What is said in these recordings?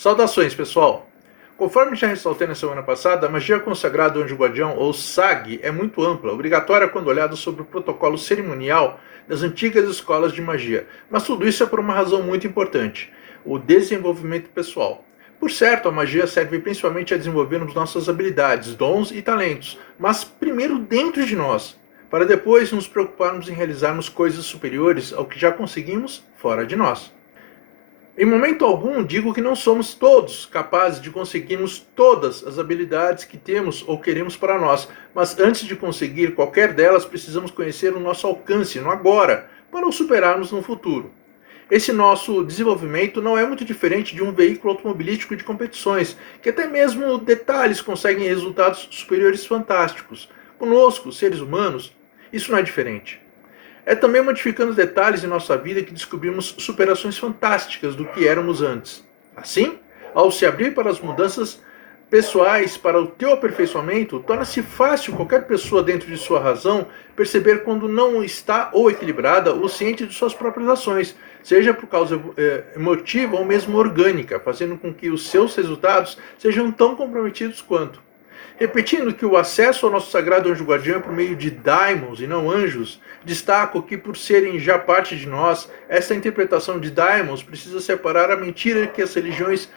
Saudações, pessoal! Conforme já ressaltei na semana passada, a magia consagrada do Anjo Guardião, ou SAG, é muito ampla, obrigatória quando olhada sobre o protocolo cerimonial das antigas escolas de magia. Mas tudo isso é por uma razão muito importante: o desenvolvimento pessoal. Por certo, a magia serve principalmente a desenvolvermos nossas habilidades, dons e talentos, mas primeiro dentro de nós, para depois nos preocuparmos em realizarmos coisas superiores ao que já conseguimos fora de nós. Em momento algum digo que não somos todos capazes de conseguirmos todas as habilidades que temos ou queremos para nós, mas antes de conseguir qualquer delas, precisamos conhecer o nosso alcance no agora, para o superarmos no futuro. Esse nosso desenvolvimento não é muito diferente de um veículo automobilístico de competições, que até mesmo detalhes conseguem resultados superiores fantásticos. Conosco, seres humanos, isso não é diferente. É também modificando os detalhes em nossa vida que descobrimos superações fantásticas do que éramos antes. Assim, ao se abrir para as mudanças pessoais, para o teu aperfeiçoamento, torna-se fácil qualquer pessoa dentro de sua razão perceber quando não está ou equilibrada ou ciente de suas próprias ações, seja por causa emotiva ou mesmo orgânica, fazendo com que os seus resultados sejam tão comprometidos quanto. Repetindo que o acesso ao nosso sagrado anjo guardião é por meio de daimons e não anjos, destaco que, por serem já parte de nós, essa interpretação de daimons precisa separar a mentira que as religiões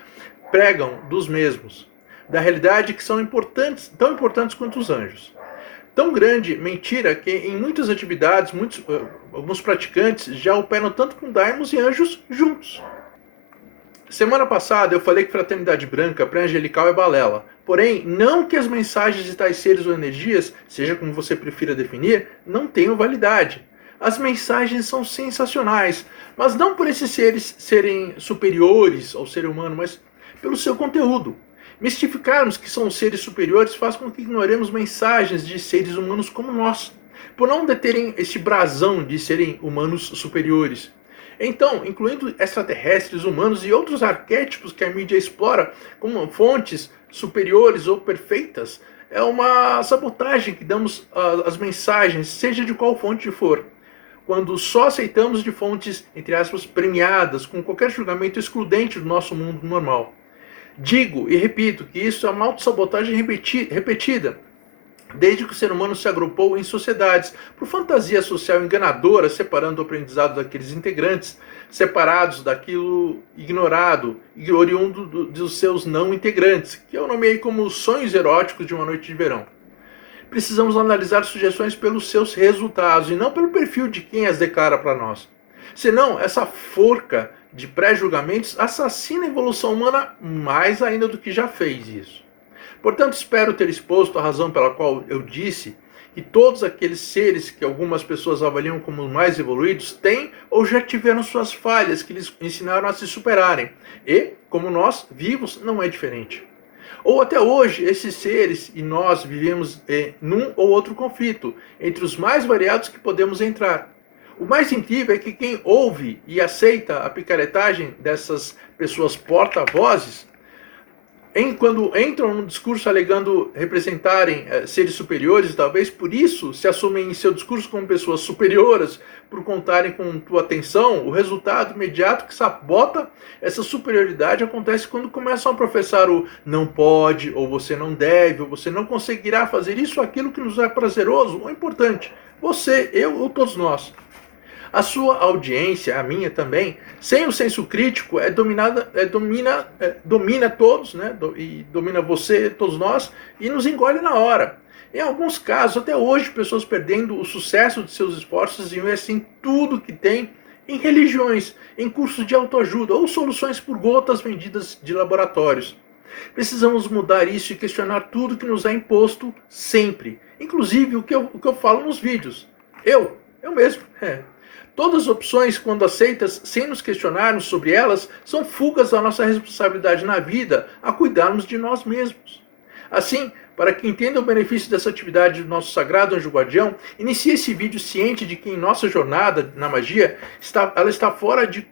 pregam dos mesmos, da realidade que são importantes, tão importantes quanto os anjos. Tão grande mentira que em muitas atividades, alguns praticantes já operam tanto com daimons e anjos juntos. Semana passada eu falei que fraternidade branca, pré-angelical é balela. Porém, não que as mensagens de tais seres ou energias, seja como você prefira definir, não tenham validade. As mensagens são sensacionais, mas não por esses seres serem superiores ao ser humano, mas pelo seu conteúdo. Mistificarmos que são seres superiores faz com que ignoremos mensagens de seres humanos como nós, por não deterem este brasão de serem humanos superiores. Então, incluindo extraterrestres, humanos e outros arquétipos que a mídia explora como fontes superiores ou perfeitas, é uma sabotagem que damos às mensagens, seja de qual fonte for, quando só aceitamos de fontes, entre aspas, premiadas, com qualquer julgamento excludente do nosso mundo normal. Digo e repito que isso é uma autossabotagem repetida, desde que o ser humano se agrupou em sociedades, por fantasia social enganadora, separando o aprendizado daqueles integrantes, separados daquilo ignorado e oriundo dos seus não integrantes, que eu nomeei como sonhos eróticos de uma noite de verão. Precisamos analisar sugestões pelos seus resultados e não pelo perfil de quem as declara para nós. Senão, essa forca de pré-julgamentos assassina a evolução humana mais ainda do que já fez isso. Portanto, espero ter exposto a razão pela qual eu disse que todos aqueles seres que algumas pessoas avaliam como mais evoluídos têm ou já tiveram suas falhas que lhes ensinaram a se superarem. E, como nós, vivos, não é diferente. Ou até hoje, esses seres e nós vivemos num ou outro conflito, entre os mais variados que podemos entrar. O mais incrível é que quem ouve e aceita a picaretagem dessas pessoas porta-vozes, quando entram no discurso alegando representarem seres superiores, talvez por isso se assumem em seu discurso como pessoas superiores, por contarem com tua atenção, o resultado imediato que sabota essa superioridade acontece quando começam a professar o não pode, ou você não deve, ou você não conseguirá fazer isso ou aquilo que nos é prazeroso ou importante. Você, eu ou todos nós. A sua audiência, a minha também, sem o senso crítico, domina todos, né? E domina você, todos nós, e nos engole na hora. Em alguns casos, até hoje, pessoas perdendo o sucesso de seus esforços e investem tudo que tem em religiões, em cursos de autoajuda ou soluções por gotas vendidas de laboratórios. Precisamos mudar isso e questionar tudo que nos é imposto sempre, inclusive o que eu falo nos vídeos. Eu mesmo. Todas as opções, quando aceitas sem nos questionarmos sobre elas, são fugas da nossa responsabilidade na vida a cuidarmos de nós mesmos. Assim, para que entenda o benefício dessa atividade do nosso sagrado anjo guardião, inicie esse vídeo ciente de que em nossa jornada na magia, ela está fora de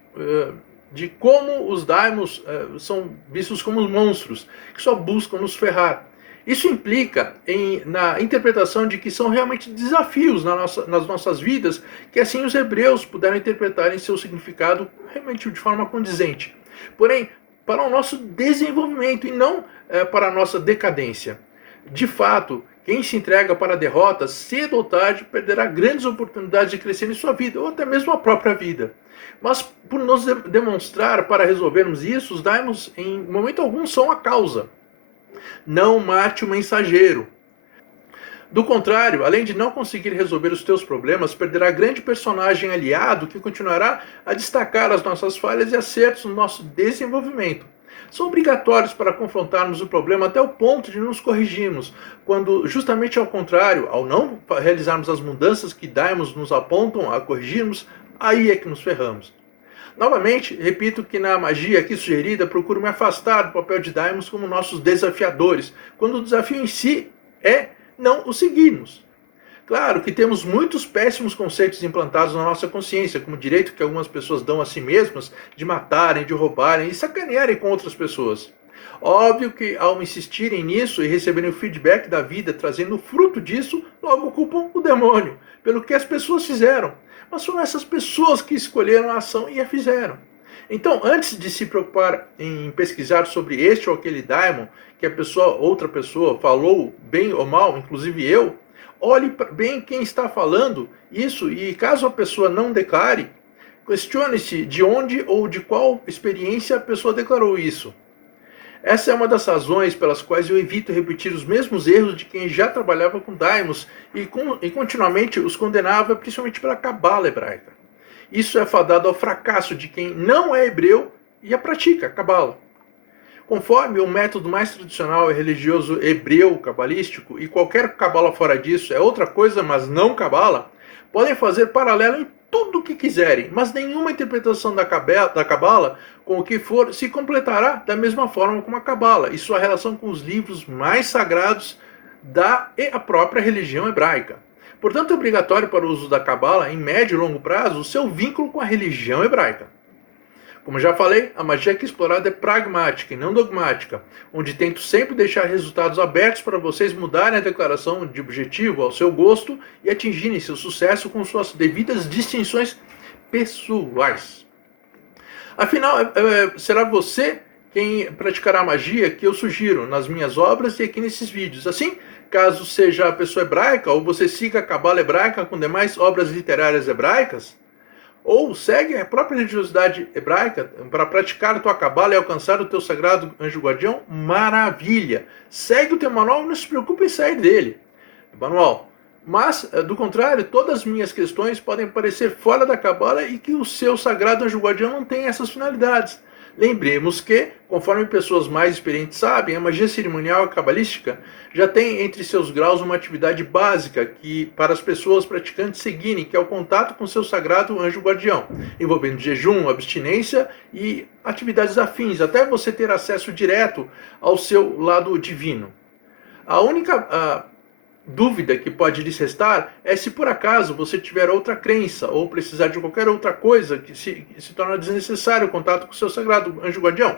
como os daimons são vistos como monstros, que só buscam nos ferrar. Isso implica na interpretação de que são realmente desafios nas nossas vidas, que assim os hebreus puderam interpretar em seu significado realmente de forma condizente. Porém, para o nosso desenvolvimento e não para a nossa decadência. De fato, quem se entrega para a derrota, cedo ou tarde, perderá grandes oportunidades de crescer em sua vida, ou até mesmo a própria vida. Mas por nos demonstrar para resolvermos isso, os daimons em momento algum são a causa. Não mate o mensageiro. Do contrário, além de não conseguir resolver os teus problemas, perderá grande personagem aliado que continuará a destacar as nossas falhas e acertos no nosso desenvolvimento. São obrigatórios para confrontarmos o problema até o ponto de nos corrigirmos, quando justamente ao contrário, ao não realizarmos as mudanças que daimons nos apontam a corrigirmos, aí é que nos ferramos. Novamente, repito que na magia aqui sugerida, procuro me afastar do papel de daimons como nossos desafiadores, quando o desafio em si é não o seguirmos. Claro que temos muitos péssimos conceitos implantados na nossa consciência, como o direito que algumas pessoas dão a si mesmas de matarem, de roubarem e sacanearem com outras pessoas. Óbvio que ao insistirem nisso e receberem o feedback da vida trazendo o fruto disso, logo culpam o demônio pelo que as pessoas fizeram. Mas foram essas pessoas que escolheram a ação e a fizeram. Então, antes de se preocupar em pesquisar sobre este ou aquele daimon que outra pessoa falou bem ou mal, inclusive eu, olhe bem quem está falando isso e caso a pessoa não declare, questione-se de onde ou de qual experiência a pessoa declarou isso. Essa é uma das razões pelas quais eu evito repetir os mesmos erros de quem já trabalhava com daimons e continuamente os condenava, principalmente pela cabala hebraica. Isso é fadado ao fracasso de quem não é hebreu e a pratica, a cabala. Conforme o método mais tradicional e religioso hebreu cabalístico, e qualquer cabala fora disso é outra coisa, mas não cabala, podem fazer paralelo em tudo o que quiserem, mas nenhuma interpretação da cabala, com o que for, se completará da mesma forma como a cabala e sua relação com os livros mais sagrados e a própria religião hebraica. Portanto, é obrigatório para o uso da cabala, em médio e longo prazo, o seu vínculo com a religião hebraica. Como já falei, a magia aqui explorada é pragmática e não dogmática, onde tento sempre deixar resultados abertos para vocês mudarem a declaração de objetivo ao seu gosto e atingirem seu sucesso com suas devidas distinções pessoais. Afinal, será você quem praticará a magia que eu sugiro nas minhas obras e aqui nesses vídeos. Assim, caso seja a pessoa hebraica ou você siga a cabala hebraica com demais obras literárias hebraicas, ou segue a própria religiosidade hebraica para praticar a tua cabala e alcançar o teu sagrado anjo guardião, maravilha! Segue o teu manual e não se preocupe em sair dele. Manual. Mas, do contrário, todas as minhas questões podem parecer fora da cabala e que o seu sagrado anjo guardião não tem essas finalidades. Lembremos que, conforme pessoas mais experientes sabem, a magia cerimonial cabalística já tem entre seus graus uma atividade básica que para as pessoas praticantes seguirem, que é o contato com seu sagrado anjo guardião, envolvendo jejum, abstinência e atividades afins, até você ter acesso direto ao seu lado divino. A única dúvida que pode lhes restar é se por acaso você tiver outra crença ou precisar de qualquer outra coisa que se torna desnecessário o contato com o seu sagrado anjo guardião.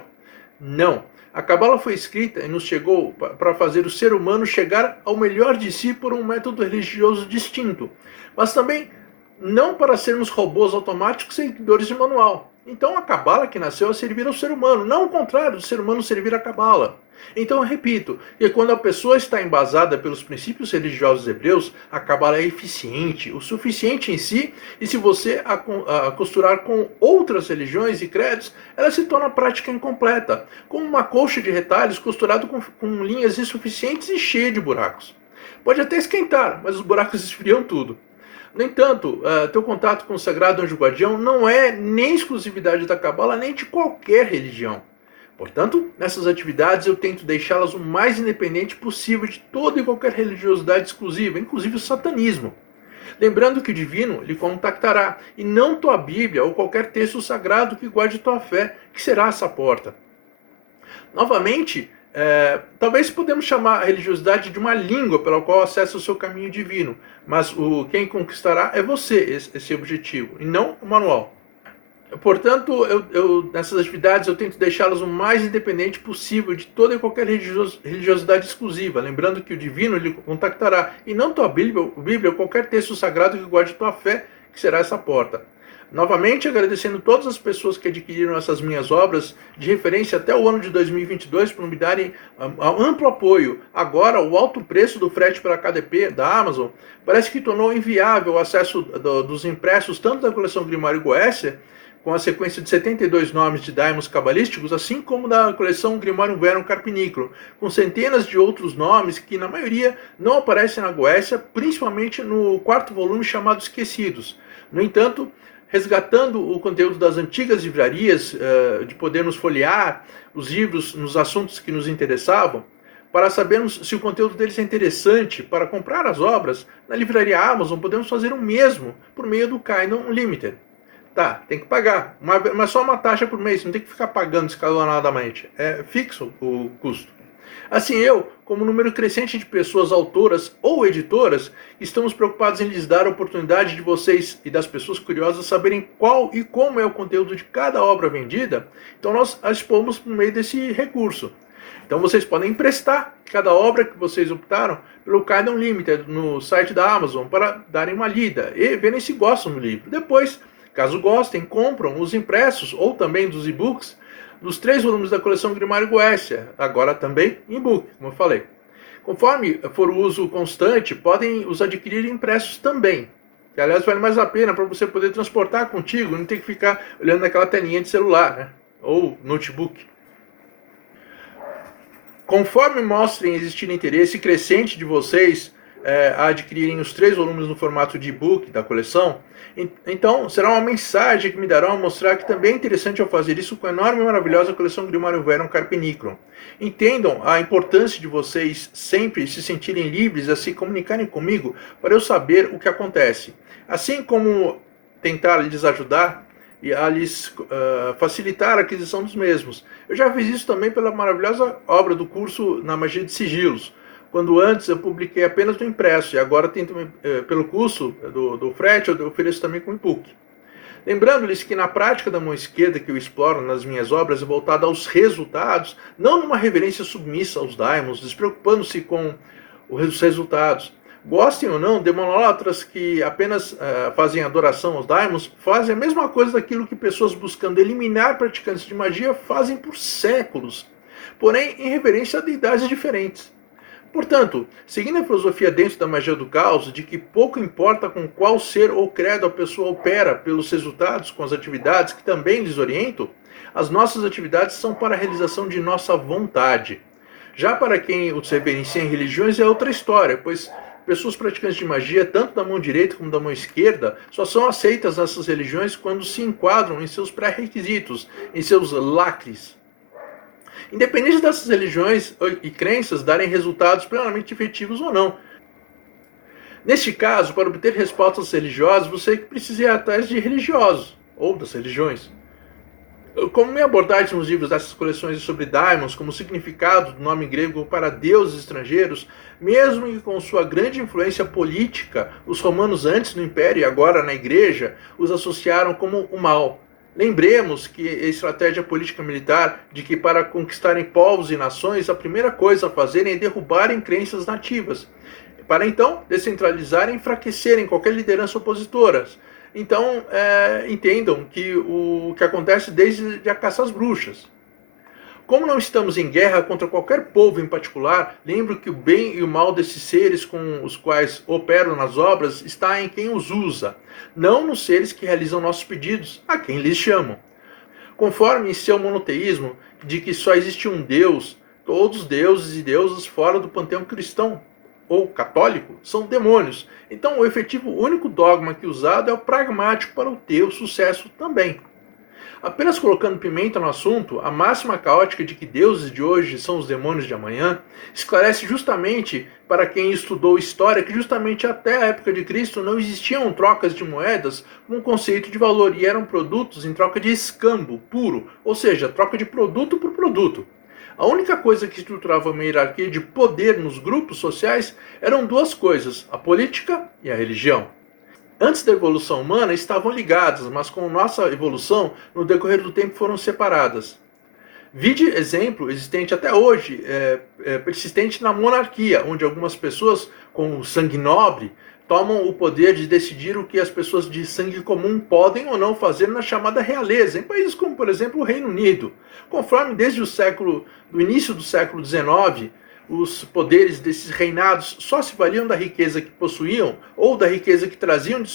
Não. A cabala foi escrita e nos chegou para fazer o ser humano chegar ao melhor de si por um método religioso distinto, mas também não para sermos robôs automáticos seguidores de manual. Então a cabala que nasceu a servir ao ser humano, não o contrário do ser humano servir a cabala. Então eu repito, que quando a pessoa está embasada pelos princípios religiosos hebreus, a cabala é eficiente, o suficiente em si, e se você a costurar com outras religiões e credos, ela se torna prática incompleta, como uma colcha de retalhos costurado com linhas insuficientes e cheia de buracos. Pode até esquentar, mas os buracos esfriam tudo. No entanto, teu contato com o sagrado anjo guardião não é nem exclusividade da cabala, nem de qualquer religião. Portanto, nessas atividades eu tento deixá-las o mais independente possível de toda e qualquer religiosidade exclusiva, inclusive o satanismo. Lembrando que o divino lhe contactará, e não tua Bíblia ou qualquer texto sagrado que guarde tua fé, que será essa porta. Novamente, talvez podemos chamar a religiosidade de uma língua pela qual acessa o seu caminho divino, mas quem conquistará é você, esse objetivo, e não o manual. Portanto, nessas atividades eu tento deixá-las o mais independente possível de toda e qualquer religiosidade exclusiva, lembrando que o divino lhe contactará, e não tua Bíblia ou qualquer texto sagrado que guarde tua fé, que será essa porta. Novamente agradecendo todas as pessoas que adquiriram essas minhas obras de referência até o ano de 2022 por me darem amplo apoio. Agora, o alto preço do frete pela KDP da Amazon parece que tornou inviável o acesso dos impressos tanto da coleção Grimório Goécia, com a sequência de 72 nomes de daimons cabalísticos, assim como da coleção Grimório Verum Carpinicro, com centenas de outros nomes que, na maioria, não aparecem na Goécia, principalmente no quarto volume chamado Esquecidos. No entanto, resgatando o conteúdo das antigas livrarias, de podermos folhear os livros nos assuntos que nos interessavam, para sabermos se o conteúdo deles é interessante para comprar as obras, na livraria Amazon podemos fazer o mesmo por meio do Kindle Unlimited. Tá, tem que pagar, mas só uma taxa por mês, não tem que ficar pagando escalonadamente, é fixo o custo. Assim, eu, como número crescente de pessoas autoras ou editoras, estamos preocupados em lhes dar a oportunidade de vocês e das pessoas curiosas saberem qual e como é o conteúdo de cada obra vendida, então nós a expomos por meio desse recurso. Então vocês podem emprestar cada obra que vocês optaram pelo Kindle Unlimited no site da Amazon para darem uma lida e verem se gostam do livro. Depois, caso gostem, compram os impressos ou também dos e-books dos 3 volumes da coleção Grimório Goécia, agora também em e-book, como eu falei. Conforme for o uso constante, podem os adquirir impressos também, que aliás vale mais a pena para você poder transportar contigo, não ter que ficar olhando naquela telinha de celular, né? Ou notebook. Conforme mostrem existir interesse crescente de vocês a adquirirem os 3 volumes no formato de e-book da coleção, então será uma mensagem que me darão a mostrar que também é interessante eu fazer isso com a enorme e maravilhosa coleção Grimório Verum Carpinicro. Entendam a importância de vocês sempre se sentirem livres a se comunicarem comigo para eu saber o que acontece. Assim como tentar lhes ajudar e a lhes facilitar a aquisição dos mesmos. Eu já fiz isso também pela maravilhosa obra do curso Na Magia de Sigilos, quando antes eu publiquei apenas no impresso, e agora tento, pelo curso do frete, eu ofereço também com e-book. Lembrando-lhes que na prática da mão esquerda que eu exploro nas minhas obras é voltada aos resultados, não numa reverência submissa aos daimons, despreocupando-se com os resultados. Gostem ou não, demonolatras que apenas fazem adoração aos daimons fazem a mesma coisa daquilo que pessoas buscando eliminar praticantes de magia fazem por séculos, porém em reverência a deidades diferentes. Portanto, seguindo a filosofia dentro da magia do caos, de que pouco importa com qual ser ou credo a pessoa opera pelos resultados com as atividades que também lhes orientam, as nossas atividades são para a realização de nossa vontade. Já para quem os reverencia em religiões é outra história, pois pessoas praticantes de magia, tanto da mão direita como da mão esquerda, só são aceitas nessas religiões quando se enquadram em seus pré-requisitos, em seus lacres. Independente dessas religiões e crenças darem resultados plenamente efetivos ou não. Neste caso, para obter respostas religiosas, você precisa ir atrás de religiosos, ou das religiões. Como minha abordagem nos livros dessas coleções sobre daimons, como significado do nome grego para deuses estrangeiros, mesmo que com sua grande influência política, os romanos antes no Império e agora na Igreja, os associaram como o mal. Lembremos que a estratégia política militar de que para conquistarem povos e nações, a primeira coisa a fazerem é derrubarem crenças nativas, para então descentralizarem e enfraquecerem qualquer liderança opositora. Então, entendam que o que acontece desde a caça às bruxas. Como não estamos em guerra contra qualquer povo em particular, lembro que o bem e o mal desses seres com os quais operam nas obras está em quem os usa, não nos seres que realizam nossos pedidos, a quem lhes chamam. Conforme em seu monoteísmo, de que só existe um Deus, todos os deuses e deusas fora do panteão cristão ou católico são demônios. Então, o efetivo único dogma aqui usado é o pragmático para o teu sucesso também. Apenas colocando pimenta no assunto, a máxima caótica de que deuses de hoje são os demônios de amanhã esclarece justamente para quem estudou história que justamente até a época de Cristo não existiam trocas de moedas com um conceito de valor e eram produtos em troca de escambo puro, ou seja, troca de produto por produto. A única coisa que estruturava uma hierarquia de poder nos grupos sociais eram 2 coisas, a política e a religião. Antes da evolução humana estavam ligadas, mas com nossa evolução, no decorrer do tempo foram separadas. Vide exemplo existente até hoje, persistente na monarquia, onde algumas pessoas com sangue nobre tomam o poder de decidir o que as pessoas de sangue comum podem ou não fazer na chamada realeza, em países como, por exemplo, o Reino Unido. Conforme desde do início do século XIX, os poderes desses reinados só se valiam da riqueza que possuíam ou da riqueza que traziam de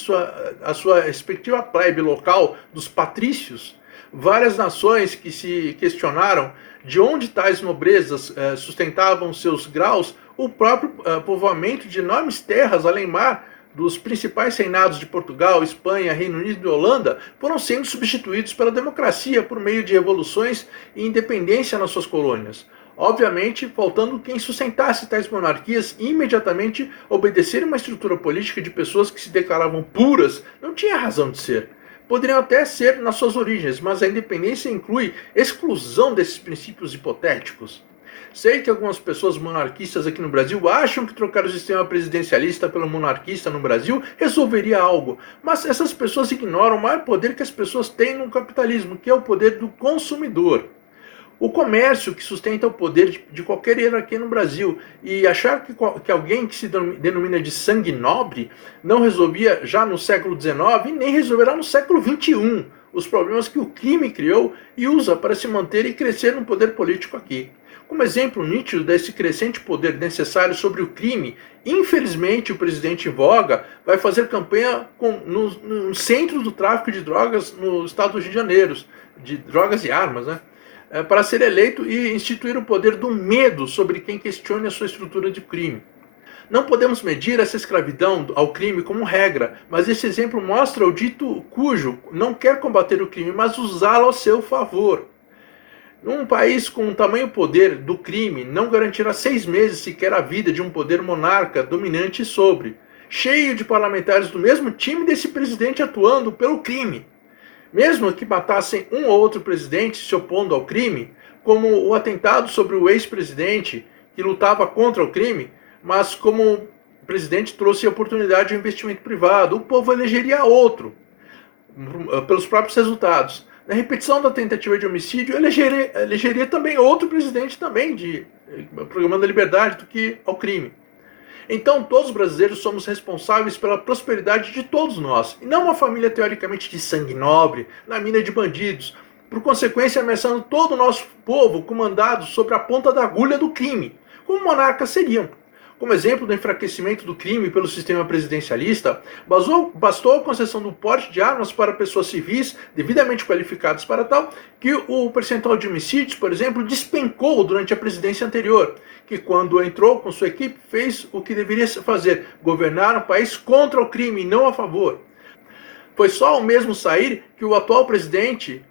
a sua respectiva plebe local, dos patrícios. Várias nações que se questionaram de onde tais nobrezas sustentavam seus graus, o próprio povoamento de enormes terras além-mar dos principais reinados de Portugal, Espanha, Reino Unido e Holanda foram sendo substituídos pela democracia por meio de revoluções e independência nas suas colônias. Obviamente, faltando quem sustentasse tais monarquias e imediatamente obedecer uma estrutura política de pessoas que se declaravam puras, não tinha razão de ser. Poderiam até ser nas suas origens, mas a independência inclui exclusão desses princípios hipotéticos. Sei que algumas pessoas monarquistas aqui no Brasil acham que trocar o sistema presidencialista pelo monarquista no Brasil resolveria algo, mas essas pessoas ignoram o maior poder que as pessoas têm no capitalismo, que é o poder do consumidor. O comércio que sustenta o poder de qualquer hierarquia no Brasil, e achar que alguém que se denomina de sangue nobre não resolvia já no século XIX e nem resolverá no século XXI os problemas que o crime criou e usa para se manter e crescer no poder político aqui. Como exemplo nítido desse crescente poder necessário sobre o crime, infelizmente o presidente em voga vai fazer campanha no centro do tráfico de drogas no estado do Rio de Janeiro, de drogas e armas, né? Para ser eleito e instituir o poder do medo sobre quem questione a sua estrutura de crime. Não podemos medir essa escravidão ao crime como regra, mas esse exemplo mostra o dito cujo não quer combater o crime, mas usá-lo a seu favor. Num país com o tamanho poder do crime, não garantirá 6 meses sequer a vida de um poder monarca dominante sobre, cheio de parlamentares do mesmo time desse presidente atuando pelo crime. Mesmo que matassem um ou outro presidente se opondo ao crime, como o atentado sobre o ex-presidente que lutava contra o crime, mas como o presidente trouxe a oportunidade de investimento privado, o povo elegeria outro, pelos próprios resultados. Na repetição da tentativa de homicídio, elegeria também outro presidente também de proclamando a liberdade do que ao crime. Então, todos os brasileiros somos responsáveis pela prosperidade de todos nós, e não uma família teoricamente de sangue nobre, na mina de bandidos, por consequência ameaçando todo o nosso povo comandado sobre a ponta da agulha do crime, como monarcas seriam. Como exemplo do enfraquecimento do crime pelo sistema presidencialista, bastou a concessão do porte de armas para pessoas civis devidamente qualificadas para tal, que o percentual de homicídios, por exemplo, despencou durante a presidência anterior, que quando entrou com sua equipe fez o que deveria fazer, governar um país contra o crime e não a favor. Foi só ao mesmo sair que o atual presidente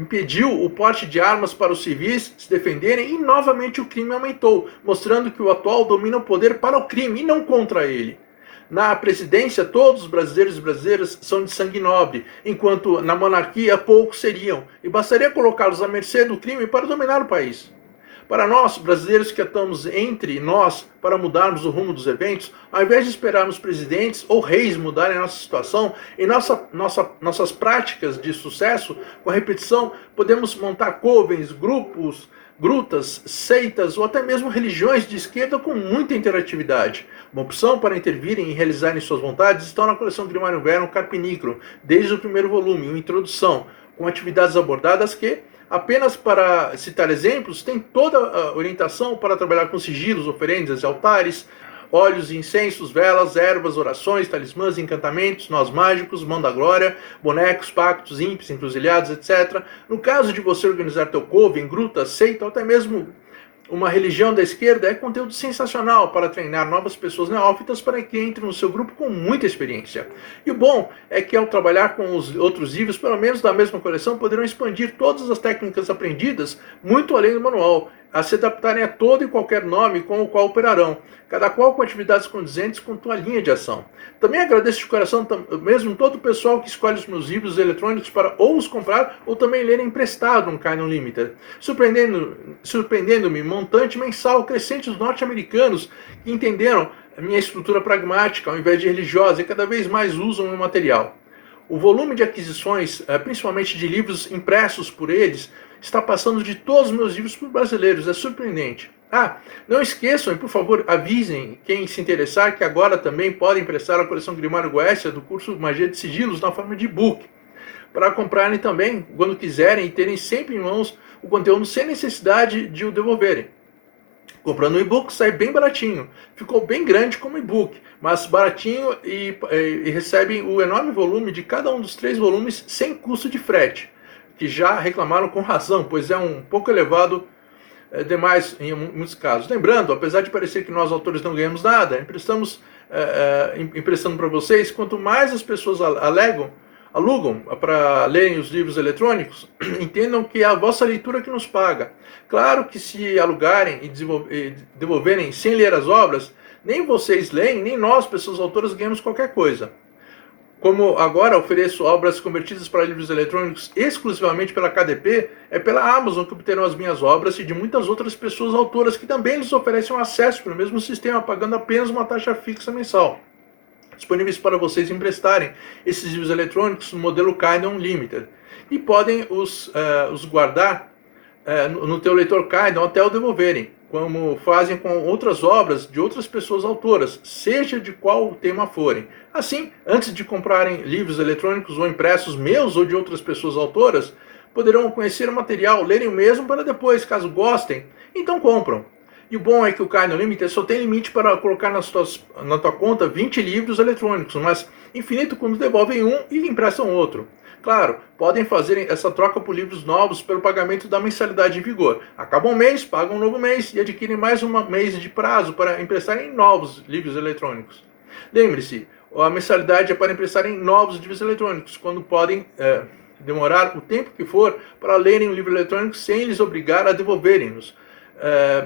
impediu o porte de armas para os civis se defenderem e novamente o crime aumentou, mostrando que o atual domina o poder para o crime e não contra ele. Na presidência, todos os brasileiros e brasileiras são de sangue nobre, enquanto na monarquia poucos seriam, e bastaria colocá-los à mercê do crime para dominar o país. Para nós, brasileiros que atuamos entre nós para mudarmos o rumo dos eventos, ao invés de esperarmos presidentes ou reis mudarem a nossa situação, em nossas práticas de sucesso, com a repetição, podemos montar covens, grupos, grutas, seitas ou até mesmo religiões de esquerda com muita interatividade. Uma opção para intervirem e realizarem suas vontades está na coleção Grimário Verno Carpinicro, desde o primeiro volume, uma introdução, com atividades abordadas que, apenas para citar exemplos, tem toda a orientação para trabalhar com sigilos, oferendas e altares, óleos e incensos, velas, ervas, orações, talismãs, encantamentos, nós mágicos, mão da glória, bonecos, pactos, ímpios, encruzilhados, etc. No caso de você organizar teu coven, gruta, seita ou até mesmo uma religião da esquerda, é conteúdo sensacional para treinar novas pessoas neófitas para que entrem no seu grupo com muita experiência. E o bom é que ao trabalhar com os outros livros, pelo menos da mesma coleção, poderão expandir todas as técnicas aprendidas muito além do manual, a se adaptarem a todo e qualquer nome com o qual operarão, cada qual com atividades condizentes com tua linha de ação. Também agradeço de coração mesmo todo o pessoal que escolhe os meus livros eletrônicos para ou os comprar ou também ler emprestado no Kindle Unlimited, surpreendendo-me montante mensal crescente dos norte-americanos que entenderam a minha estrutura pragmática ao invés de religiosa e cada vez mais usam o meu material. O volume de aquisições, principalmente de livros impressos por eles, está passando de todos os meus livros para os brasileiros, é surpreendente. Não esqueçam e, por favor, avisem quem se interessar que agora também podem emprestar a coleção Grimário Goécia do curso Magia de Sigilos na forma de e-book, para comprarem também, quando quiserem, e terem sempre em mãos o conteúdo sem necessidade de o devolverem. Comprando o e-book sai bem baratinho, ficou bem grande como e-book, mas baratinho e recebem o enorme volume de cada um dos 3 volumes sem custo de frete, que já reclamaram com razão, pois é um pouco elevado demais em muitos casos. Lembrando, apesar de parecer que nós autores não ganhamos nada, emprestando para vocês, quanto mais as pessoas alugam para lerem os livros eletrônicos, entendam que é a vossa leitura que nos paga. Claro que se alugarem e devolverem sem ler as obras, nem vocês leem, nem nós, pessoas autoras, ganhamos qualquer coisa. Como agora ofereço obras convertidas para livros eletrônicos exclusivamente pela KDP, é pela Amazon que obterão as minhas obras e de muitas outras pessoas autoras que também lhes oferecem um acesso pelo mesmo sistema, pagando apenas uma taxa fixa mensal. Disponíveis para vocês emprestarem esses livros eletrônicos no modelo Kindle Unlimited. E podem os guardar no teu leitor Kindle até o devolverem, como fazem com outras obras de outras pessoas autoras, seja de qual tema forem. Assim, antes de comprarem livros eletrônicos ou impressos meus ou de outras pessoas autoras, poderão conhecer o material, lerem o mesmo para depois, caso gostem, então compram. E o bom é que o Kindle Unlimited só tem limite para colocar na tua conta 20 livros eletrônicos, mas infinito quando devolvem um e emprestam outro. Claro, podem fazer essa troca por livros novos pelo pagamento da mensalidade em vigor. Acaba um mês, pagam um novo mês e adquirem mais um mês de prazo para emprestarem novos livros eletrônicos. Lembre-se, a mensalidade é para emprestarem novos livros eletrônicos, quando podem demorar o tempo que for para lerem o livro eletrônico sem lhes obrigar a devolverem-nos.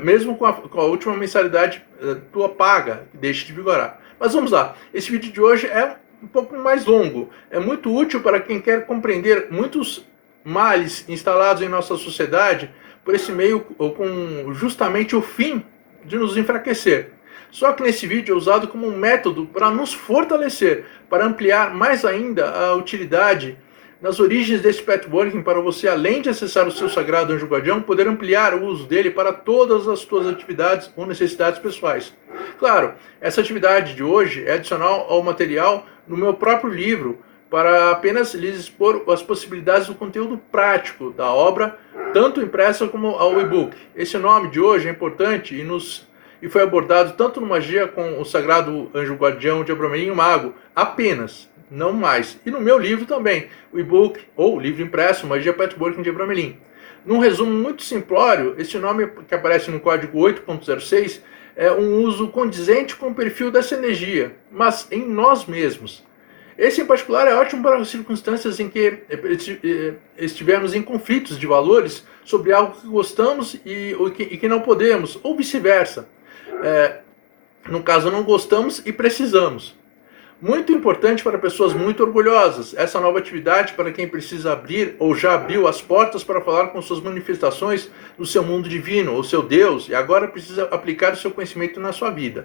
Mesmo com a última mensalidade tua paga, deixe de vigorar. Mas vamos lá, esse vídeo de hoje é um pouco mais longo. É muito útil para quem quer compreender muitos males instalados em nossa sociedade por esse meio com justamente o fim de nos enfraquecer. Só que nesse vídeo é usado como um método para nos fortalecer, para ampliar mais ainda a utilidade nas origens desse patchworking, para você, além de acessar o seu sagrado anjo guardião, poder ampliar o uso dele para todas as suas atividades ou necessidades pessoais. Claro, essa atividade de hoje é adicional ao material no meu próprio livro, para apenas lhes expor as possibilidades do conteúdo prático da obra, tanto impressa como ao e-book. Esse nome de hoje é importante e foi abordado tanto no Magia com o Sagrado Anjo Guardião de Abramelin, o Mago, apenas, não mais. E no meu livro também, o e-book ou livro impresso, Magia Patchworking de Abramelin. Num resumo muito simplório, esse nome que aparece no código 8.06 é um uso condizente com o perfil dessa energia, mas em nós mesmos. Esse em particular é ótimo para circunstâncias em que estivermos em conflitos de valores sobre algo que gostamos e que não podemos, ou vice-versa. No caso, não gostamos e precisamos. Muito importante para pessoas muito orgulhosas. Essa nova atividade para quem precisa abrir ou já abriu as portas para falar com suas manifestações do seu mundo divino, ou seu Deus, e agora precisa aplicar o seu conhecimento na sua vida.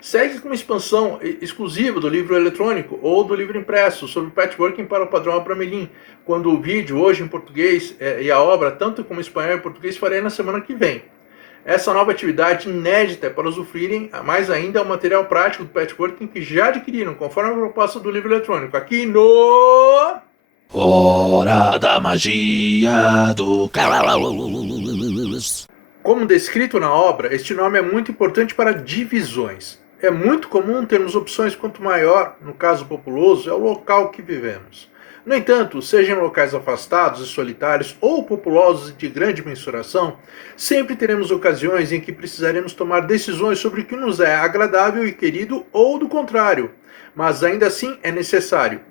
Segue com uma expansão exclusiva do livro eletrônico ou do livro impresso sobre patchworking para o padrão Abramelin, quando o vídeo, hoje em português, e a obra, tanto como em espanhol e português, farei na semana que vem. Essa nova atividade inédita é para usufruírem mais ainda o material prático do patchworking que já adquiriram, conforme a proposta do livro eletrônico, aqui no... Hora da Magia do Caos. Como descrito na obra, este nome é muito importante para divisões. É muito comum termos opções quanto maior, no caso populoso, é o local que vivemos. No entanto, seja em locais afastados e solitários ou populosos e de grande mensuração, sempre teremos ocasiões em que precisaremos tomar decisões sobre o que nos é agradável e querido ou do contrário, mas ainda assim é necessário.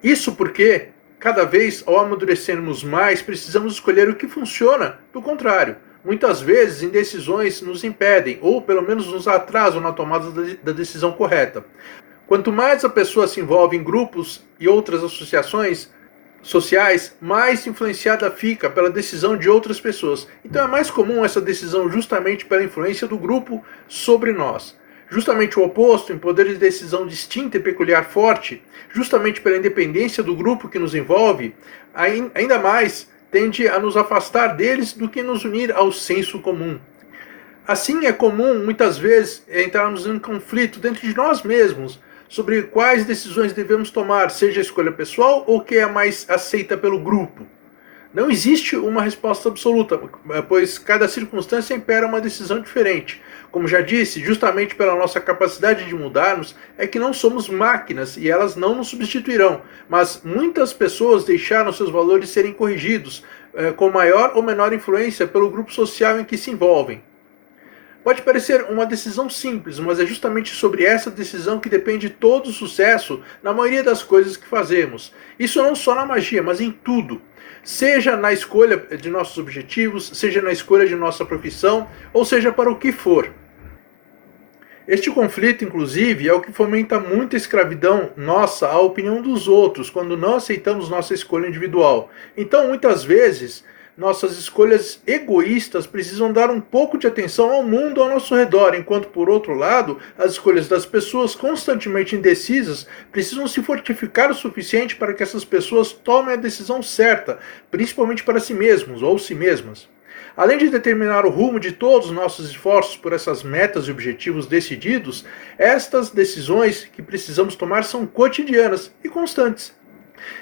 Isso porque, cada vez ao amadurecermos mais, precisamos escolher o que funciona do contrário. Muitas vezes, indecisões nos impedem, ou pelo menos nos atrasam na tomada da decisão correta. Quanto mais a pessoa se envolve em grupos e outras associações sociais, mais influenciada fica pela decisão de outras pessoas. Então é mais comum essa decisão justamente pela influência do grupo sobre nós. Justamente o oposto, em poder de decisão distinta e peculiar forte, justamente pela independência do grupo que nos envolve, ainda mais tende a nos afastar deles do que nos unir ao senso comum. Assim é comum, muitas vezes, entrarmos em conflito dentro de nós mesmos sobre quais decisões devemos tomar, seja a escolha pessoal ou que é mais aceita pelo grupo. Não existe uma resposta absoluta, pois cada circunstância impera uma decisão diferente. Como já disse, justamente pela nossa capacidade de mudarmos, é que não somos máquinas e elas não nos substituirão, mas muitas pessoas deixaram seus valores serem corrigidos, com maior ou menor influência pelo grupo social em que se envolvem. Pode parecer uma decisão simples, mas é justamente sobre essa decisão que depende todo o sucesso na maioria das coisas que fazemos. Isso não só na magia, mas em tudo. Seja na escolha de nossos objetivos, seja na escolha de nossa profissão, ou seja para o que for. Este conflito, inclusive, é o que fomenta muita escravidão nossa à opinião dos outros, quando não aceitamos nossa escolha individual. Então, muitas vezes, nossas escolhas egoístas precisam dar um pouco de atenção ao mundo ao nosso redor, enquanto, por outro lado, as escolhas das pessoas constantemente indecisas precisam se fortificar o suficiente para que essas pessoas tomem a decisão certa, principalmente para si mesmos ou si mesmas. Além de determinar o rumo de todos os nossos esforços por essas metas e objetivos decididos, estas decisões que precisamos tomar são cotidianas e constantes.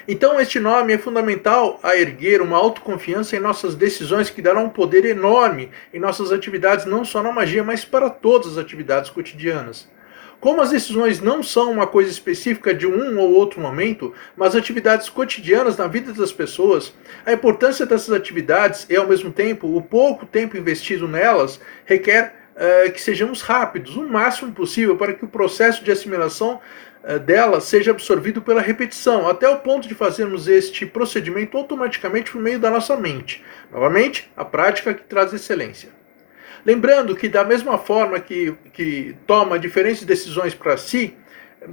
Então, este nome é fundamental a erguer uma autoconfiança em nossas decisões que dará um poder enorme em nossas atividades, não só na magia, mas para todas as atividades cotidianas. Como as decisões não são uma coisa específica de um ou outro momento, mas atividades cotidianas na vida das pessoas, a importância dessas atividades e, ao mesmo tempo, o pouco tempo investido nelas requer que sejamos rápidos, o máximo possível, para que o processo de assimilação dela seja absorvido pela repetição, até o ponto de fazermos este procedimento automaticamente por meio da nossa mente. Novamente, a prática que traz excelência. Lembrando que, da mesma forma que toma diferentes decisões para si,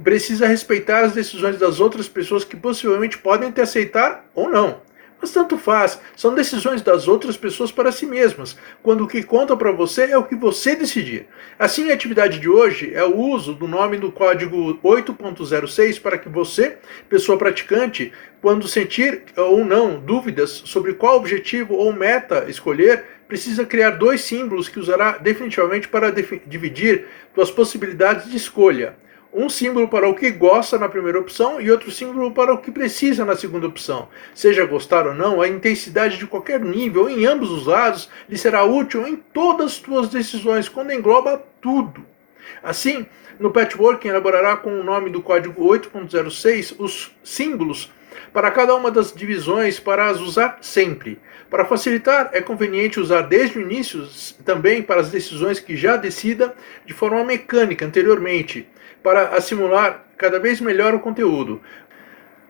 precisa respeitar as decisões das outras pessoas que possivelmente podem te aceitar ou não. Mas tanto faz, são decisões das outras pessoas para si mesmas, quando o que conta para você é o que você decidir. Assim, a atividade de hoje é o uso do nome do código 8.06 para que você, pessoa praticante, quando sentir ou não dúvidas sobre qual objetivo ou meta escolher, precisa criar dois símbolos que usará definitivamente para dividir suas possibilidades de escolha. Um símbolo para o que gosta na primeira opção e outro símbolo para o que precisa na segunda opção. Seja gostar ou não, a intensidade de qualquer nível em ambos os lados lhe será útil em todas as suas decisões, quando engloba tudo. Assim, no Patchworking elaborará com o nome do código 8.06 os símbolos para cada uma das divisões para as usar sempre. Para facilitar, é conveniente usar desde o início também para as decisões que já decida de forma mecânica anteriormente, para assimilar cada vez melhor o conteúdo.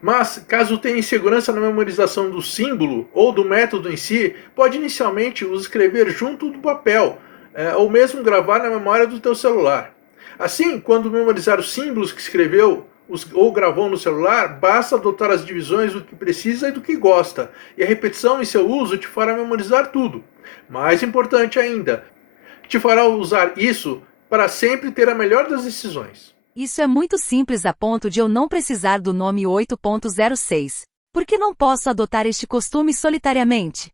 Mas, caso tenha insegurança na memorização do símbolo ou do método em si, pode inicialmente os escrever junto do papel, ou mesmo gravar na memória do teu celular. Assim, quando memorizar os símbolos que escreveu ou gravou no celular, basta adotar as divisões do que precisa e do que gosta, e a repetição em seu uso te fará memorizar tudo. Mais importante ainda, te fará usar isso para sempre ter a melhor das decisões. Isso é muito simples a ponto de eu não precisar do nome 8.06. Por que não posso adotar este costume solitariamente?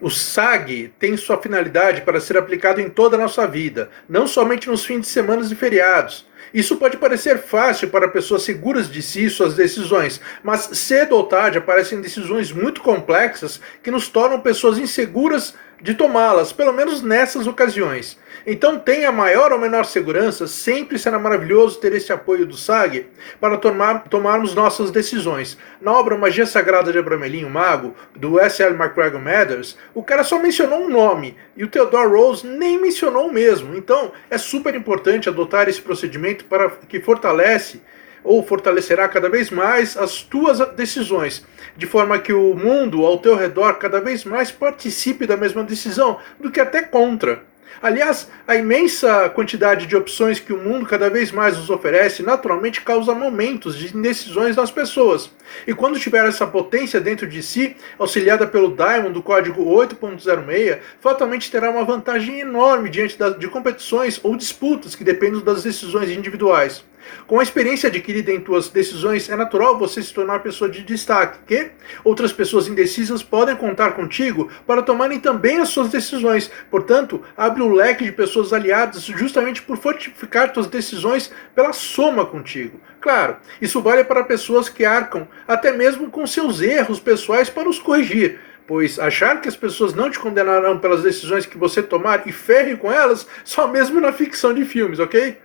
O SAG tem sua finalidade para ser aplicado em toda a nossa vida, não somente nos fins de semana e feriados. Isso pode parecer fácil para pessoas seguras de si e suas decisões, mas cedo ou tarde aparecem decisões muito complexas que nos tornam pessoas inseguras de tomá-las, pelo menos nessas ocasiões. Então tenha maior ou menor segurança, sempre será maravilhoso ter esse apoio do SAG para tomarmos nossas decisões. Na obra Magia Sagrada de Abramelin, o Mago, do S.L. McGregor Mathers, o cara só mencionou um nome, e o Theodore Rose nem mencionou o mesmo. Então é super importante adotar esse procedimento para que fortalece ou fortalecerá cada vez mais as tuas decisões, de forma que o mundo ao teu redor cada vez mais participe da mesma decisão, do que até contra. Aliás, a imensa quantidade de opções que o mundo cada vez mais nos oferece naturalmente causa momentos de indecisões nas pessoas. E quando tiver essa potência dentro de si, auxiliada pelo Daimon do código 8.06, fatalmente terá uma vantagem enorme diante de competições ou disputas que dependem das decisões individuais. Com a experiência adquirida em tuas decisões, é natural você se tornar uma pessoa de destaque, que outras pessoas indecisas podem contar contigo para tomarem também as suas decisões. Portanto, abre um leque de pessoas aliadas justamente por fortificar tuas decisões pela soma contigo. Claro, isso vale para pessoas que arcam até mesmo com seus erros pessoais para os corrigir, pois achar que as pessoas não te condenarão pelas decisões que você tomar e ferre com elas, só mesmo na ficção de filmes, ok?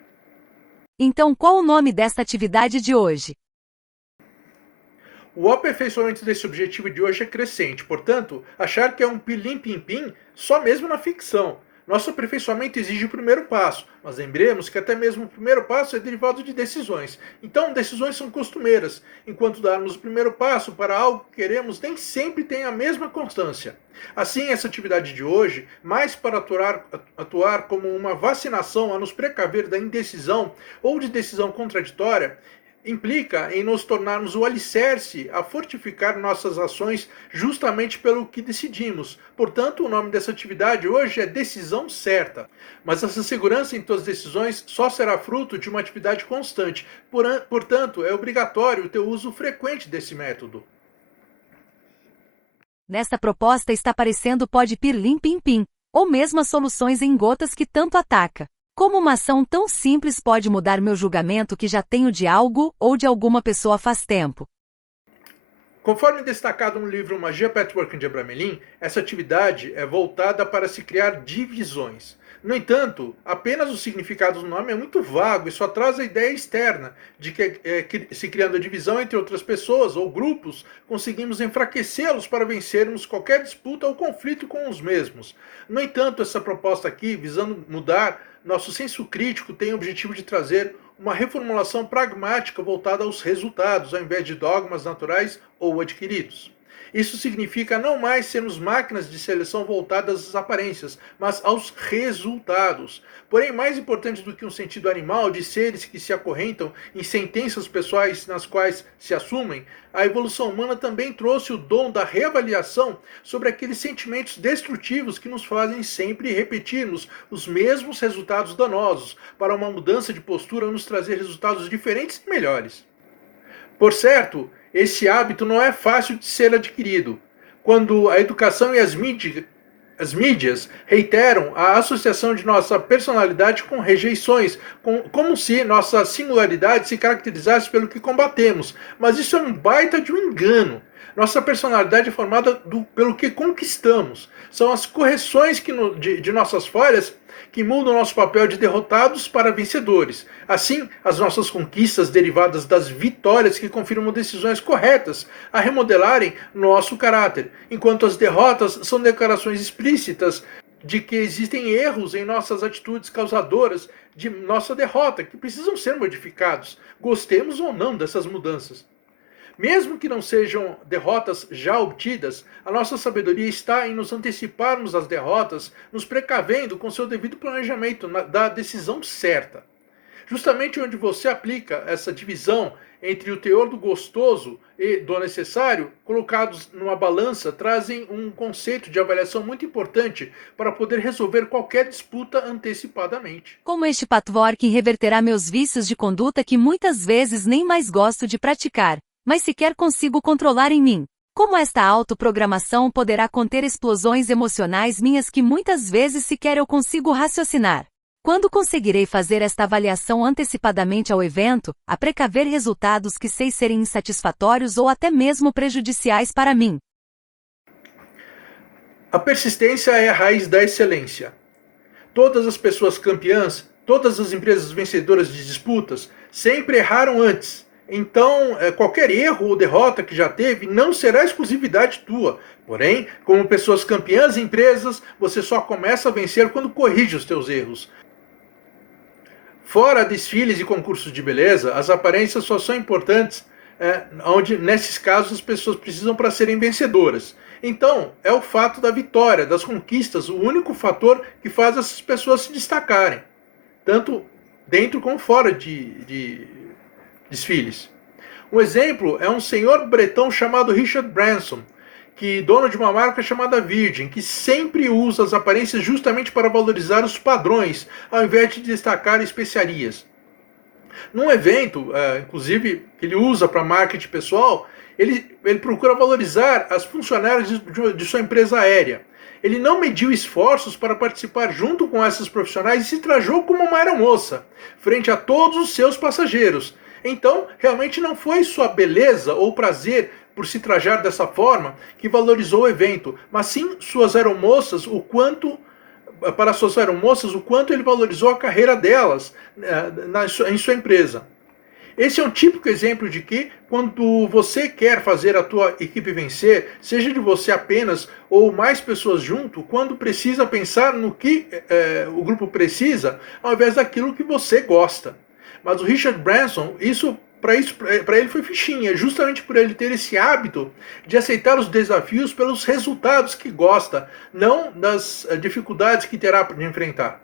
Então, qual o nome desta atividade de hoje? O aperfeiçoamento desse objetivo de hoje é crescente, portanto, achar que é um pilim-pim-pim só mesmo na ficção. Nosso aperfeiçoamento exige o primeiro passo, mas lembremos que até mesmo o primeiro passo é derivado de decisões. Então, decisões são costumeiras, enquanto darmos o primeiro passo para algo que queremos nem sempre tem a mesma constância. Assim, essa atividade de hoje, mais para atuar como uma vacinação a nos precaver da indecisão ou de decisão contraditória, implica em nos tornarmos o alicerce a fortificar nossas ações justamente pelo que decidimos. Portanto, o nome dessa atividade hoje é decisão certa. Mas essa segurança em tuas decisões só será fruto de uma atividade constante. Portanto, é obrigatório o teu uso frequente desse método. Nesta proposta está parecendo pode pirlim-pim-pim, ou mesmo as soluções em gotas que tanto ataca. Como uma ação tão simples pode mudar meu julgamento que já tenho de algo ou de alguma pessoa faz tempo? Conforme destacado no livro Magia Patchwork de Abramelin, essa atividade é voltada para se criar divisões. No entanto, apenas o significado do nome é muito vago e só traz a ideia externa de que se criando a divisão entre outras pessoas ou grupos, conseguimos enfraquecê-los para vencermos qualquer disputa ou conflito com os mesmos. No entanto, essa proposta aqui, visando mudar nosso senso crítico, tem o objetivo de trazer uma reformulação pragmática voltada aos resultados, ao invés de dogmas naturais ou adquiridos. Isso significa não mais sermos máquinas de seleção voltadas às aparências, mas aos resultados. Porém, mais importante do que um sentido animal de seres que se acorrentam em sentenças pessoais nas quais se assumem, a evolução humana também trouxe o dom da reavaliação sobre aqueles sentimentos destrutivos que nos fazem sempre repetirmos os mesmos resultados danosos, para uma mudança de postura nos trazer resultados diferentes e melhores. Por certo, esse hábito não é fácil de ser adquirido. Quando a educação e as mídias reiteram a associação de nossa personalidade com rejeições, como se nossa singularidade se caracterizasse pelo que combatemos. Mas isso é um baita de um engano. Nossa personalidade é formada pelo que conquistamos. São as correções de nossas falhas que mudam nosso papel de derrotados para vencedores. Assim, as nossas conquistas derivadas das vitórias que confirmam decisões corretas a remodelarem nosso caráter, enquanto as derrotas são declarações explícitas de que existem erros em nossas atitudes causadoras de nossa derrota, que precisam ser modificados, gostemos ou não dessas mudanças. Mesmo que não sejam derrotas já obtidas, a nossa sabedoria está em nos anteciparmos às derrotas, nos precavendo com seu devido planejamento da decisão certa. Justamente onde você aplica essa divisão entre o teor do gostoso e do necessário, colocados numa balança, trazem um conceito de avaliação muito importante para poder resolver qualquer disputa antecipadamente. Como este patchwork reverterá meus vícios de conduta que muitas vezes nem mais gosto de praticar, mas sequer consigo controlar em mim? Como esta autoprogramação poderá conter explosões emocionais minhas que muitas vezes sequer eu consigo raciocinar? Quando conseguirei fazer esta avaliação antecipadamente ao evento, a precaver resultados que sei serem insatisfatórios ou até mesmo prejudiciais para mim? A persistência é a raiz da excelência. Todas as pessoas campeãs, todas as empresas vencedoras de disputas, sempre erraram antes. Então, qualquer erro ou derrota que já teve não será exclusividade tua. Porém, como pessoas campeãs e empresas, você só começa a vencer quando corrige os teus erros. Fora desfiles e concursos de beleza, as aparências só são importantes onde, nesses casos, as pessoas precisam para serem vencedoras. Então, é o fato da vitória, das conquistas, o único fator que faz essas pessoas se destacarem. Tanto dentro como fora de desfiles. Um exemplo é um senhor bretão chamado Richard Branson, que dono de uma marca chamada Virgin, que sempre usa as aparências justamente para valorizar os padrões, ao invés de destacar especiarias. Num evento, inclusive, que ele usa para marketing pessoal, ele procura valorizar as funcionárias de sua empresa aérea. Ele não mediu esforços para participar junto com essas profissionais e se trajou como uma aeromoça, frente a todos os seus passageiros. Então, realmente não foi sua beleza ou prazer por se trajar dessa forma que valorizou o evento, mas sim suas aeromoças, para suas aeromoças, o quanto ele valorizou a carreira delas em sua empresa. Esse é um típico exemplo de que, quando você quer fazer a tua equipe vencer, seja de você apenas ou mais pessoas junto, quando precisa pensar no que o grupo precisa, ao invés daquilo que você gosta. Mas o Richard Branson, para ele foi fichinha, justamente por ele ter esse hábito de aceitar os desafios pelos resultados que gosta, não das dificuldades que terá de enfrentar.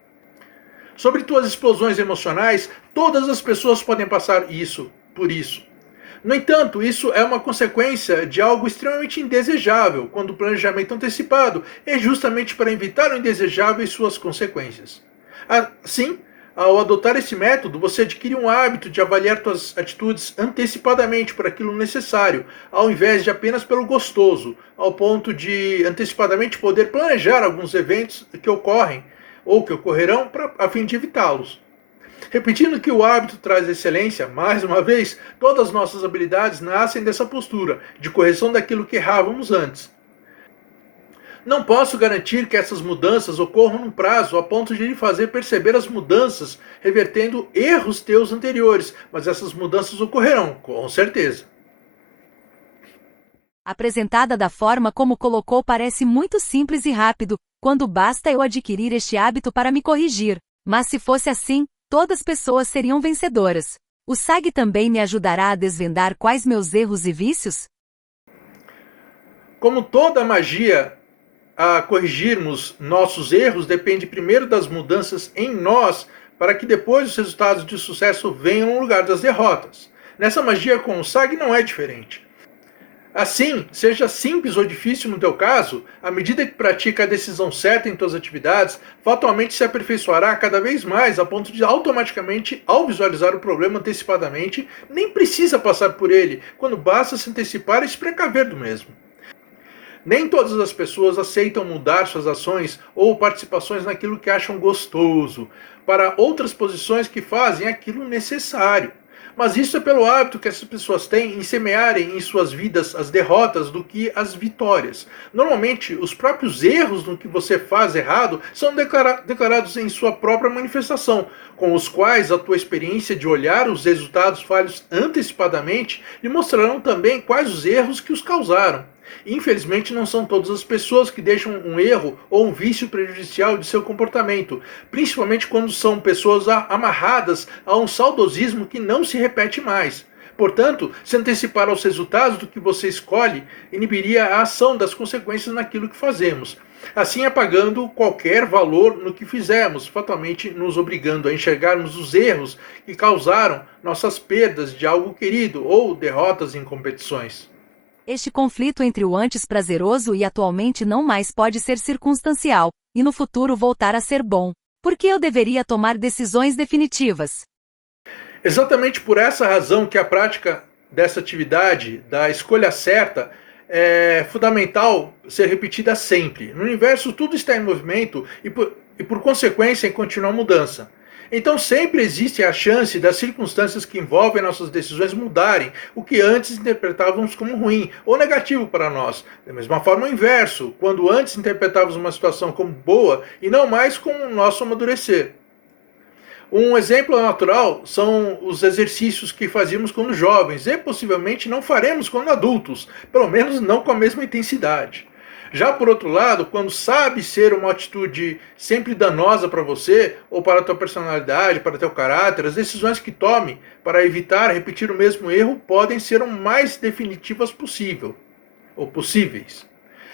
Sobre tuas explosões emocionais, todas as pessoas podem passar por isso. No entanto, isso é uma consequência de algo extremamente indesejável, quando o planejamento antecipado é justamente para evitar o indesejável e suas consequências. Assim, ao adotar esse método, você adquire um hábito de avaliar suas atitudes antecipadamente por aquilo necessário, ao invés de apenas pelo gostoso, ao ponto de antecipadamente poder planejar alguns eventos que ocorrem ou que ocorrerão a fim de evitá-los. Repetindo que o hábito traz excelência, mais uma vez, todas as nossas habilidades nascem dessa postura, de correção daquilo que errávamos antes. Não posso garantir que essas mudanças ocorram num prazo a ponto de lhe fazer perceber as mudanças, revertendo erros teus anteriores, mas essas mudanças ocorrerão, com certeza. Apresentada da forma como colocou parece muito simples e rápido, quando basta eu adquirir este hábito para me corrigir. Mas se fosse assim, todas as pessoas seriam vencedoras. O SAG também me ajudará a desvendar quais meus erros e vícios? Como toda magia, a corrigirmos nossos erros depende primeiro das mudanças em nós, para que depois os resultados de sucesso venham no lugar das derrotas. Nessa magia com o SAG não é diferente. Assim, seja simples ou difícil no teu caso, à medida que pratica a decisão certa em tuas atividades, fatalmente se aperfeiçoará cada vez mais, a ponto de automaticamente, ao visualizar o problema antecipadamente, nem precisa passar por ele, quando basta se antecipar e se precaver do mesmo. Nem todas as pessoas aceitam mudar suas ações ou participações naquilo que acham gostoso, para outras posições que fazem aquilo necessário. Mas isso é pelo hábito que essas pessoas têm em semearem em suas vidas as derrotas do que as vitórias. Normalmente, os próprios erros no que você faz errado são declarados em sua própria manifestação, com os quais a tua experiência de olhar os resultados falhos antecipadamente lhe mostrarão também quais os erros que os causaram. Infelizmente, não são todas as pessoas que deixam um erro ou um vício prejudicial de seu comportamento, principalmente quando são pessoas amarradas a um saudosismo que não se repete mais. Portanto, se antecipar aos resultados do que você escolhe inibiria a ação das consequências naquilo que fazemos, assim apagando qualquer valor no que fizemos, fatalmente nos obrigando a enxergarmos os erros que causaram nossas perdas de algo querido ou derrotas em competições. Este conflito entre o antes prazeroso e atualmente não mais pode ser circunstancial, e no futuro voltar a ser bom. Por que eu deveria tomar decisões definitivas? Exatamente por essa razão que a prática dessa atividade, da escolha certa, é fundamental ser repetida sempre. No universo tudo está em movimento e por consequência em contínua mudança. Então sempre existe a chance das circunstâncias que envolvem nossas decisões mudarem o que antes interpretávamos como ruim ou negativo para nós. Da mesma forma o inverso, quando antes interpretávamos uma situação como boa e não mais com o nosso amadurecer. Um exemplo natural são os exercícios que fazíamos quando jovens e possivelmente não faremos quando adultos, pelo menos não com a mesma intensidade. Já por outro lado, quando sabe ser uma atitude sempre danosa para você, ou para a tua personalidade, para o teu caráter, as decisões que tome para evitar repetir o mesmo erro podem ser o mais definitivas possíveis.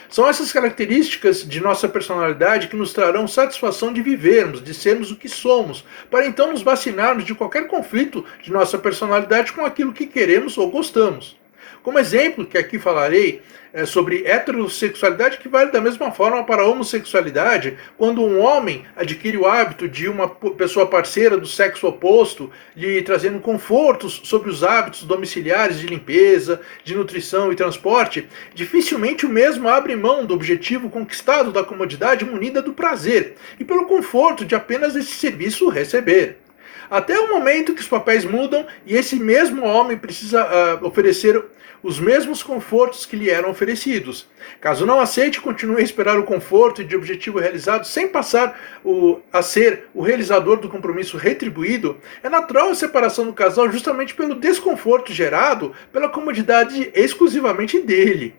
São essas características de nossa personalidade que nos trarão satisfação de vivermos, de sermos o que somos, para então nos vacinarmos de qualquer conflito de nossa personalidade com aquilo que queremos ou gostamos. Como exemplo, que aqui falarei sobre heterossexualidade, que vale da mesma forma para a homossexualidade, quando um homem adquire o hábito de uma pessoa parceira do sexo oposto, lhe trazendo confortos sobre os hábitos domiciliares de limpeza, de nutrição e transporte, dificilmente o mesmo abre mão do objetivo conquistado da comodidade munida do prazer, e pelo conforto de apenas esse serviço receber. Até o momento que os papéis mudam e esse mesmo homem precisa oferecer os mesmos confortos que lhe eram oferecidos. Caso não aceite, continue a esperar o conforto de objetivo realizado sem passar a ser o realizador do compromisso retribuído. É natural a separação do casal justamente pelo desconforto gerado pela comodidade exclusivamente dele.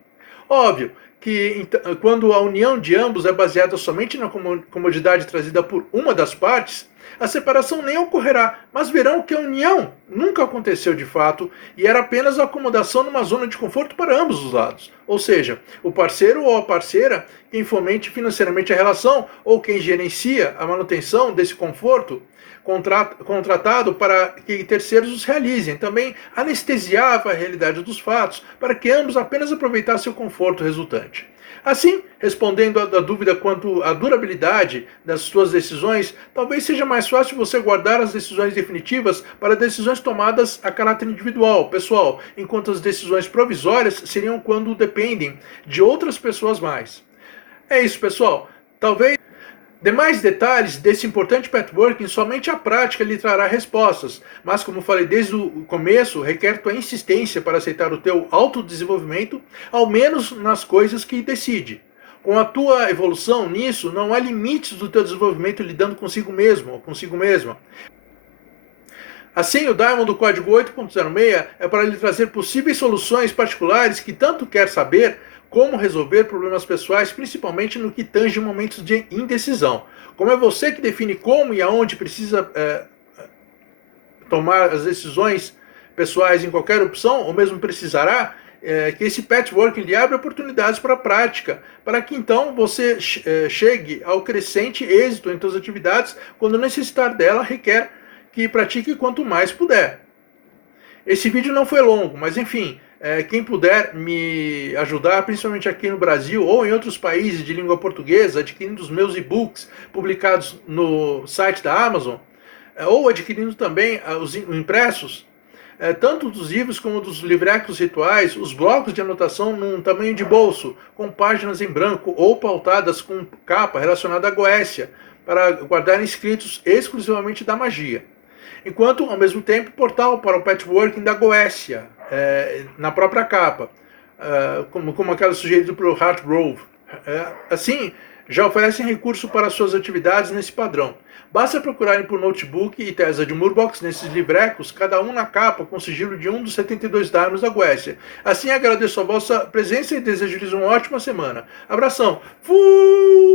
Óbvio que quando a união de ambos é baseada somente na comodidade trazida por uma das partes, a separação nem ocorrerá, mas verão que a união nunca aconteceu de fato e era apenas a acomodação numa zona de conforto para ambos os lados. Ou seja, o parceiro ou a parceira, quem fomente financeiramente a relação ou quem gerencia a manutenção desse conforto, contratado para que terceiros os realizem. Também anestesiava a realidade dos fatos para que ambos apenas aproveitassem o conforto resultante. Assim, respondendo à dúvida quanto à durabilidade das suas decisões, talvez seja mais fácil você guardar as decisões definitivas para decisões tomadas a caráter individual, pessoal, enquanto as decisões provisórias seriam quando dependem de outras pessoas mais. É isso, pessoal. Talvez demais detalhes desse importante patchworking, somente a prática lhe trará respostas, mas como falei desde o começo, requer tua insistência para aceitar o teu autodesenvolvimento, ao menos nas coisas que decide. Com a tua evolução nisso, não há limites do teu desenvolvimento lidando consigo mesmo ou consigo mesma. Assim, o Diamond do código 8.06 é para lhe trazer possíveis soluções particulares que tanto quer saber como resolver problemas pessoais, principalmente no que tange momentos de indecisão. Como é você que define como e aonde precisa tomar as decisões pessoais em qualquer opção, ou mesmo precisará, que esse patchwork lhe abre oportunidades para a prática, para que então você chegue ao crescente êxito em suas atividades, quando necessitar dela requer que pratique quanto mais puder. Esse vídeo não foi longo, mas enfim, quem puder me ajudar, principalmente aqui no Brasil ou em outros países de língua portuguesa, adquirindo os meus e-books publicados no site da Amazon, ou adquirindo também os impressos, tanto dos livros como dos livrecos rituais, os blocos de anotação num tamanho de bolso, com páginas em branco ou pautadas com capa relacionada à Goécia, para guardar escritos exclusivamente da magia. Enquanto, ao mesmo tempo, portal para o patchworking da Goécia, na própria capa, como aquela sugerida pelo Hartgrove. Assim, já oferecem recurso para suas atividades nesse padrão. Basta procurarem por Notebook e Tesa de Murbox nesses livrecos, cada um na capa com sigilo de um dos 72 Diamonds da Goécia. Assim, agradeço a vossa presença e desejo-lhes uma ótima semana. Abração! Fui!